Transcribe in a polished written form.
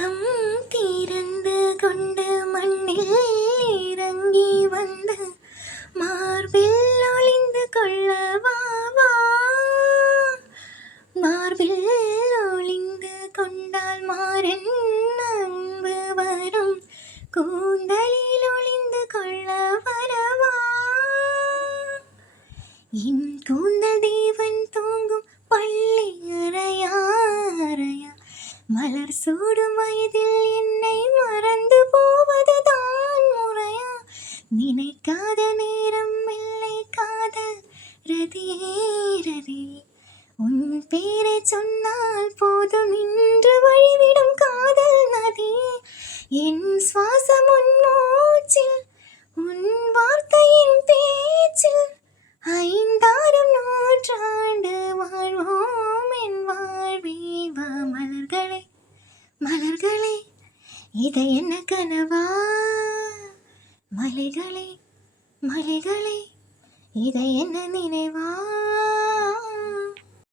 ஏக்கம் தீர்ந்து கொண்டு மண்ணில் இறங்கி வந்து மார்பில் ஒளிந்து கொள்ளவாவா. மார்பில் ஒளிந்து கொண்டால் மாறன் அன்பு வரும், கூந்தலில் ஒளிந்து கொள்ள வரவா. என் கூந்தல் தேவன் தூங்கும் பள்ளி அறையா அறையா, மலர் சூடும் வயதில் என்னை மறந்து போவதுதான் முறையா. நினைக்காத நேரம் இல்லை காதல் ரதியே ரதியே, உன் பேரை சொன்னால் போதும் இன்று வழிவிடும் காதல் நதியே. என் சுவாசம் உன் மூச்சில், உன் வார்த்தையின் பேச்சில், ஐந்தாயிரம் நூற்றாண்டு வாழ்வோம் என் வாழ்வே வா. மலர்களே மலர்களே, இது என்ன கனவா? மலைகளே மலைகளே, இது என்ன நினைவா?